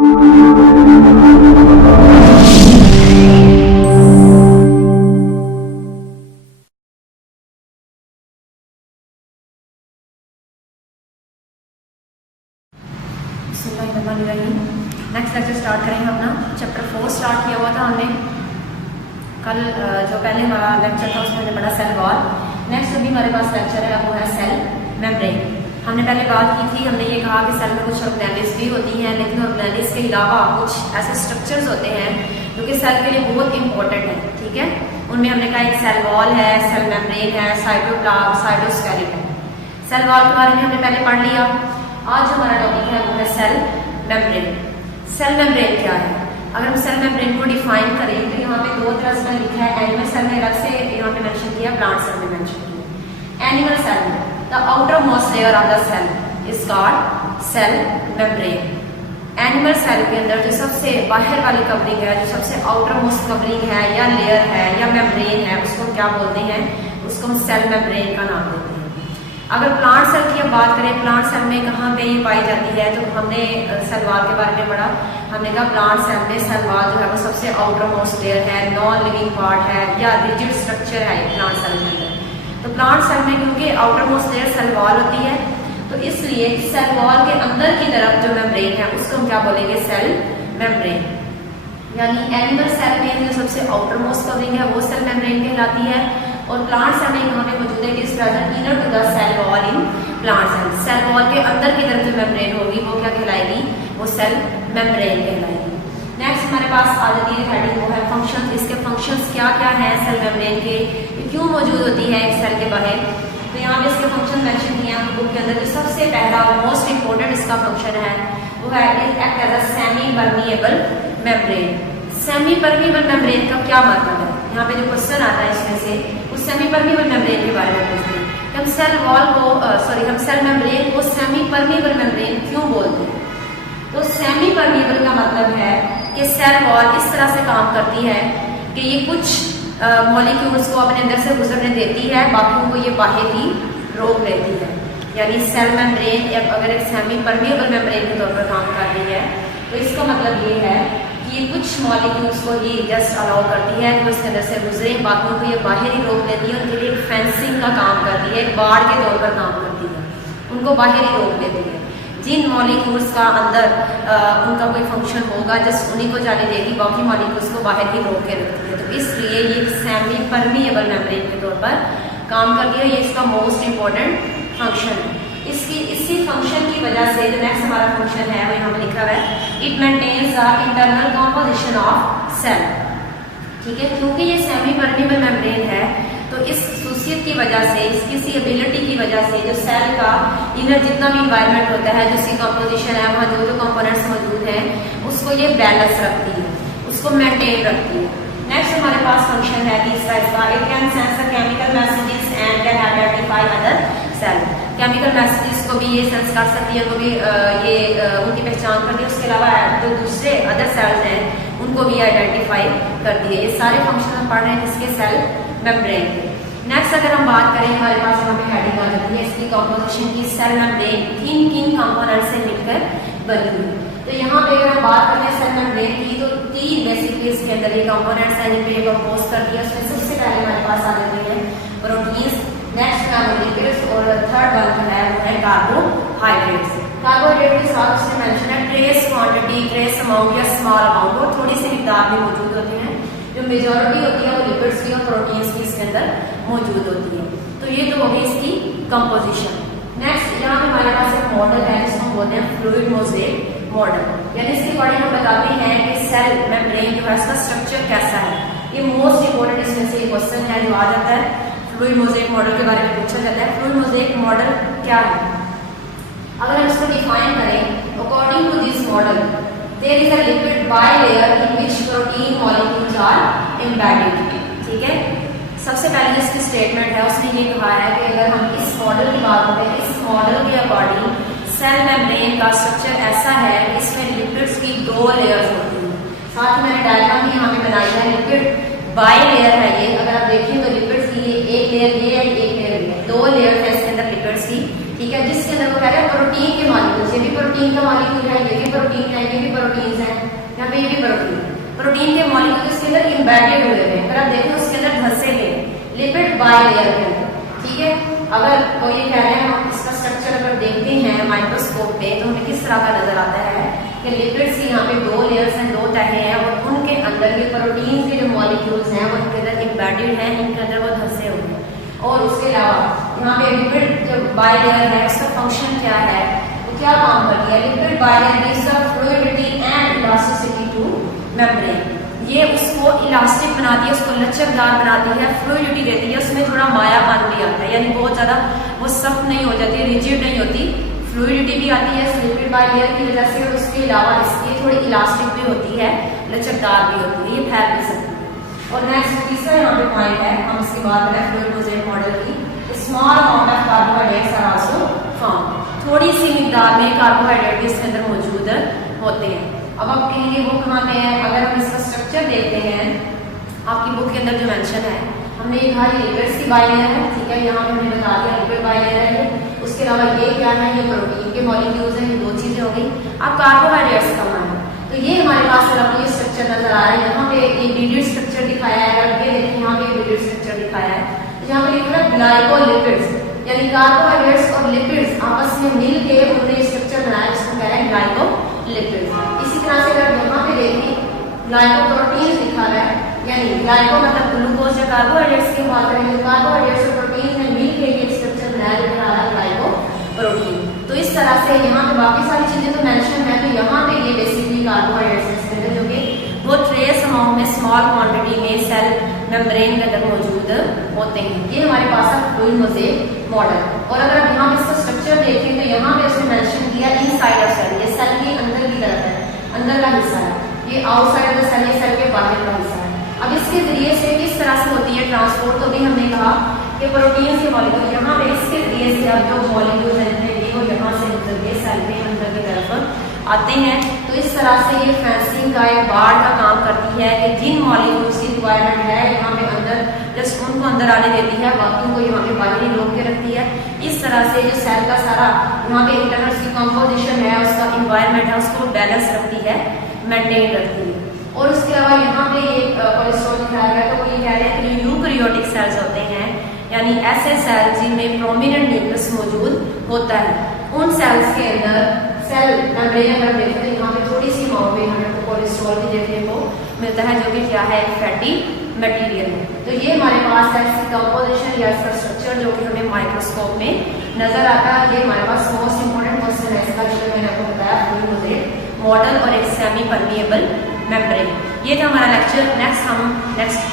Next lecture start करेंगे अपना chapter 4 start किया हुआ था हमने कल। जो पहले हमारा लेक्चर था उसमें हमने पढ़ा सेल वॉल। नेक्स्ट अभी हमारे पास लेक्चर है वो है सेल मेम्ब्रेन। हमने पहले बात की थी, हमने ये कहा कि सेल में कुछ ऑर्गेनेल्स भी होती हैं, लेकिन ऑर्गेनेल्स के अलावा कुछ ऐसे स्ट्रक्चर्स होते हैं जो कि सेल के लिए बहुत इंपॉर्टेंट है। ठीक है, उनमें हमने कहा एक सेल वॉल है, सेल मेम्ब्रेन है, साइटोप्लाज्म, साइटोस्केलेटन। सेल वॉल के बारे में हमने पहले पढ़ लिया। आज हमारा टॉपिक है वो है सेल मेम्ब्रेन। सेल मेम्ब्रेन क्या है? अगर हम सेल मेम्ब्रेन को डिफाइन करें तो यहाँ पे दो तरह से लिखा है। एनिमल सेल में अलग से यहाँ पे मेंशन किया, प्लांट सेल में मेंशन किया। एनिमल सेल में the outer most layer of the cell is called cell membrane. Animal cell के अंदर जो सबसे बाहर वाली कवरिंग है, जो सबसे आउटर मोस्ट कवरिंग है या लेयर है या मेम्ब्रेन है, उसको हम क्या बोलते हैं? उसको हम सेल मेम्ब्रेन का नाम देते हैं। अगर प्लांट सेल की हम बात करें, प्लांट सेल में कहाँ पे ये पाई जाती है, तो हमने सेल वॉल के बारे में पढ़ा। हमने कहा प्लांट सेल में सेल वॉल जो है वो सबसे आउटर मोस्ट लेयर है, नॉन लिविंग पार्ट है या रिजिड स्ट्रक्चर है प्लांट सेल के अंदर। तो प्लांट सेल में क्योंकि outer most layer cell wall होती है, तो इसलिए सेल वॉल के अंदर की तरफ जो मेम्ब्रेन है उसको हम क्या बोलेंगे? Cell membrane. यानी एनिमल सेल में जो सबसे आउटर मोस्ट कवरिंग है वो सेल मेम्ब्रेन कहलाती है। और प्लांट सेल में यहाँ पे मौजूद है is present inner to the cell wall in plant cell. Cell wall के अंदर की तरफ जो मेम्ब्रेन होगी वो क्या कहलाएगी? वो सेल मेम्ब्रेन कहलाएगी। नेक्स्ट हमारे पास आ जाती है हेडिंग, वो है फंक्शन। इसके फंक्शंस क्या क्या है सेल मेम्ब्रेन के, क्यों मौजूद होती है एक सेल के बाहर? तो यहाँ पे इसके फंक्शन मेंशन किए हैं बुक के अंदर। जो सबसे पहला और मोस्ट इंपोर्टेंट इसका फंक्शन है वो है act as a semi permeable membrane. Semi permeable membrane का क्या मतलब है? यहाँ पे जो क्वेश्चन आता है इसमें से उस सेमी परमिएबल मेम्ब्रेन के बारे में पूछते हैं। हम सेल वॉल को हम सेल मेम्ब्रेन को सेमी परमिएबल मेम्ब्रेन क्यों बोलते हैं? तो सेमी परमिएबल का मतलब है कि सेल वॉल इस तरह से काम करती है कि ये कुछ मॉलिक्यूल्स को अपने अंदर से गुजरने देती है, बाकियों को ये बाहर ही रोक लेती है। यानी सेल मेम्ब्रेन अगर एक सेमी परमिएबल मेम्ब्रेन के तौर पर काम कर रही है तो इसका मतलब ये है कि ये कुछ मॉलिक्यूल्स को ही जस्ट अलाउ करती है कि उसके अंदर से गुजरे, बाकियों को ये बाहर ही रोक लेती है। उनके लिए फेंसिंग का काम करती है, एक बाड़ के तौर पर काम करती है, उनको बाहर ही रोक लेती है। जिन मॉलिक्यूल्स का अंदर उनका कोई फंक्शन होगा जस्ट उन्हीं को जाने देगी, बाकी मॉलिक्यूल्स को बाहर ही रोक के रखती है। तो इसलिए ये सेमी परमिएबल मेम्ब्रेन के तौर पर काम करती है। ये इसका मोस्ट इंपॉर्टेंट फंक्शन है। इसी फंक्शन की वजह से जो नेक्स्ट हमारा फंक्शन है वो यहाँ पे लिखा हुआ है, it maintains the internal composition of cell. ठीक है, क्योंकि ये सेमी परमिएबल मेम्ब्रेन है तो इस खसूसियत की वजह से, इसकी एबिलिटी की वजह से जो सेल का इनर जितना भी इन्वायरमेंट होता है, जिसकी कॉम्पोजिशन है, वहाँ जो जो कंपोनेंट्स मौजूद हैं उसको ये बैलेंस रखती है, उसको मेंटेन रखती है। नेक्स्ट हमारे पास फंक्शन है तीसरा इसका, it can sense the chemical messages and can identify other cell. Chemical messages को भी ये सेंस कर सकती है, उनको भी उनकी पहचान करती है। उसके अलावा जो दूसरे अदर सेल्स हैं उनको भी आइडेंटिफाई करती है। ये सारे फंक्शन हम पढ़ रहे हैं इसके सेल मेम्ब्रेन के। नेक्स्ट अगर हम बात करें, हमारे पास यहाँ पे हेडिंग आ जाती है इसकी कॉम्पोजिशन की। सेल मेम्ब्रेन किन कंपोनेंट से मिलकर बनी हुई? तो यहाँ पे अगर हम बात करते हैं सेल मेम्ब्रेन की तो 3 बेसिकली इसके अंदर ये कंपोनेंट्स हैं जिन पे ये कंपोज करती है। उसमें सबसे पहले हमारे पास आ जाते हैं प्रोटीन्स, नेक्स्ट लिपिड्स और थर्ड वन है वो है कार्बोहाइड्रेट्स। कार्बोहाइड्रेट के साथ उसने मेंशन है ट्रेस क्वांटिटी, ट्रेस अमाउंट या स्मॉल अमाउंट, और थोड़ी सी मिकदार में मौजूद होते हैं। जो मेजॉरिटी होती है वो लिपिड्स की और प्रोटीन्स की इसके अंदर मौजूद होती है। तो ये तो होगी इसकी कंपोजिशन। नेक्स्ट यहाँ पे हमारे पास एक मॉडल है जिसको बोलते हैं फ्लूइड मोज़ेक मॉडल। यानी इसके अकॉर्डिंग हम बताते हैं कि सेल मेम्ब्रेन जो है इसका स्ट्रक्चर कैसा है। ये मोस्ट इंपोर्टेंट इसमें से क्वेश्चन है जो आ जाता है। फ्लूइड मोज़ेक मॉडल के बारे में पूछा जाता है। फ्लूइड मोज़ेक मॉडल क्या है? अगर हम इसको डिफाइन करें, according to this model there is a lipid bilayer in which protein molecules are embedded. ठीक है, सबसे पहले इसकी स्टेटमेंट है, उसने ये कहा है कि अगर हम इस मॉडल की बात करें, इस मॉडल के अकॉर्डिंग सेल मेम्ब्रेन का स्ट्रक्चर ऐसा है कि इसमें लिपिड्स की 2 लेयर्स होती हैं। साथ ही मैंने डायग्राम भी यहाँ पे बनाई है, लिपिड बाइलेयर है ये। अगर आप देखें तो लिपिड्स की ये एक लेयर ये है, एक लेयर ये है, 2 लेयर्स है इसके अंदर लिपिड्स की। ठीक है, जिसके अंदर वो कह रहे हैं प्रोटीन के मॉलिक्यूल्स, ये भी प्रोटीन का मॉलिक्यूल है, ये भी प्रोटीन है, ये भी प्रोटीन प्रोटीन के मॉलिक्यूल इसके अंदर एम्बेडेड हुए हैं, अगर आप देखो उसके अंदर धंसे हुए लिपिड बाइलेयर के अंदर, ठीक है। अगर वो ये कह रहे हैं हम इसका स्ट्रक्चर अगर देखते हैं माइक्रोस्कोप पे तो हमें किस तरह का नजर आता है कि लिपिड्स की यहाँ पे 2 लेयर्स हैं, 2 तहें हैं और उनके अंदर ये प्रोटीन के जो मॉलिक्यूल्स हैं वो इनके अंदर एम्बेडेड हैं, इनके अंदर वो धंसे हुए हैं। और उसके अलावा यहाँ पे लिपिड जो बाइलेयर है उसका फंक्शन क्या है, वो क्या काम करती है। Lipid bilayer gives the fluidity and elasticity two membrane, ये उसको इलास्टिक बनाती है, उसको लचकदार बनाती है, फ्लूइडिटी देती है, उसमें थोड़ा मायापन भी आता है, यानी बहुत ज्यादा वो सख्त नहीं हो जाती, रिजिड नहीं होती, फ्लूइडिटी भी आती है लिपिड बाइलेयर की वजह से। और उसके अलावा इसकी थोड़ी इलास्टिक भी होती है, लचकदार भी होती है, ये फैल भी सकती है। और नेक्स्ट तीसरा यहाँ पे पॉइंट है, हम इसकी बात करें फ्लूइड मोज़ेक मॉडल की, small amount of carbohydrates are also found, थोड़ी सी मिकदार में कार्बोहाइड्रेट भी इसके अंदर मौजूद होते हैं। अब आप कहेंगे वो कहाँ पे है, अगर हम इसका स्ट्रक्चर देखते हैं आपकी बुक के अंदर जो मेंशन है, हमने कहा ये लिपिड्स की बाइलेयर है, ठीक है, यहाँ पे हमने बता दिया लिपिड बाइलेयर है। उसके अलावा ये क्या है, ये प्रोटीन के मॉलिक्यूल्स हैं, ये 2 चीजें हो गई। अब कार्बोहाइड्रेट्स का मान है तो ये हमारे पास अगर आपको ये स्ट्रक्चर नजर आ रहा है, यहाँ पे एक बीडेड स्ट्रक्चर दिखाया है, अगर ये देखें यहाँ पे बीडेड स्ट्रक्चर दिखाया है, यहाँ पे लिखा है ग्लाइकोलिपिड्स, यानी कार्बोहाइड्रेट्स और लिपिड्स आपस में मिल के उन्होंने स्ट्रक्चर बनाया जिसको कह रहे हैं ग्लाइकोलिपिड्स। इसी तरह से अगर यहाँ पे देखें ग्लाइकोप्रोटीन लिखा है, यानी ग्लाइको मतलब ग्लूकोज या कार्बोहाइड्रेट्स की बात करें तो कार्बोहाइड्रेट्स और प्रोटीन में मिल के ये स्ट्रक्चर बनाया जा रहा है ग्लाइकोप्रोटीन। तो इस तरह से यहाँ पे बाकी सारी चीजें तो मेंशन है, तो यहाँ पे ये बेसिकली कार्बोहाइड्रेट्स हैं जो कि वो ट्रेस अमाउंट में स्मॉल क्वांटिटी में सेल मेम्ब्रेन के अंदर मौजूद होते हैं। ये हमारे पास है फ्लूइड मोज़ेक मॉडल। और अगर आप यहाँ पे इसका स्ट्रक्चर देखें तो यहाँ पे उसने मेंशन किया इनसाइड ऑफ सेल, ये सेल के अंदर की तरफ है, अंदर का हिस्सा है, ये आउटसाइड ऑफ द सेल, ये सेल के बाहर का हिस्सा है। अब इसके जरिए से किस तरह से होती है ट्रांसपोर्ट, तो भी हमने कहा कि प्रोटीन के मॉलिक्यूल यहाँ पे इसके जरिए से अब जो मॉलिक्यूल है वो यहाँ से निकल के सेल के अंदर की तरफ आते हैं। तो इस तरह से ये फेंसिंग का एक बाड़ का काम करती है कि जिन मॉलिक्यूल्स की रिक्वायरमेंट है यहाँ पे अंदर जस्ट उनको अंदर आने देती है, बाकी को यहाँ पे बाहर ही रोक के रखती है। इस तरह से जो सेल का सारा यहाँ पे इंटरनल की कंपोजिशन है, उसका इन्वायरमेंट है, उसको बैलेंस रखती है, मेंटेन रखती है। और उसके अलावा यहाँ पे ये कोलेस्ट्रॉल दिखाया गया, तो वो ये कह रहे हैं कि जो यूकैरियोटिक सेल्स होते हैं, यानी ऐसे सेल्स जिनमें प्रोमिनेंट न्यूक्लियस मौजूद होता है, उन सेल्स के अंदर सेल मेम्ब्रेन अगर देखते हैं यहाँ पे थोड़ी सी अमाउंट में हमें कोलेस्ट्रॉल भी देखने को मिलता है, जो कि क्या है फैटी मटेरियल है। तो ये हमारे पास है इसकी कंपोजिशन या इसका स्ट्रक्चर जो कि हमें माइक्रोस्कोप में नजर आता है। ये हमारे पास मोस्ट इंपोर्टेंट क्वेश्चन है इसका, जो मैंने आपको बताया फ्लूइड मोज़ेक मॉडल और एक सेमी परमिएबल मेम्ब्रेन। ये था हमारा लेक्चर। नेक्स्ट हम नेक्स्ट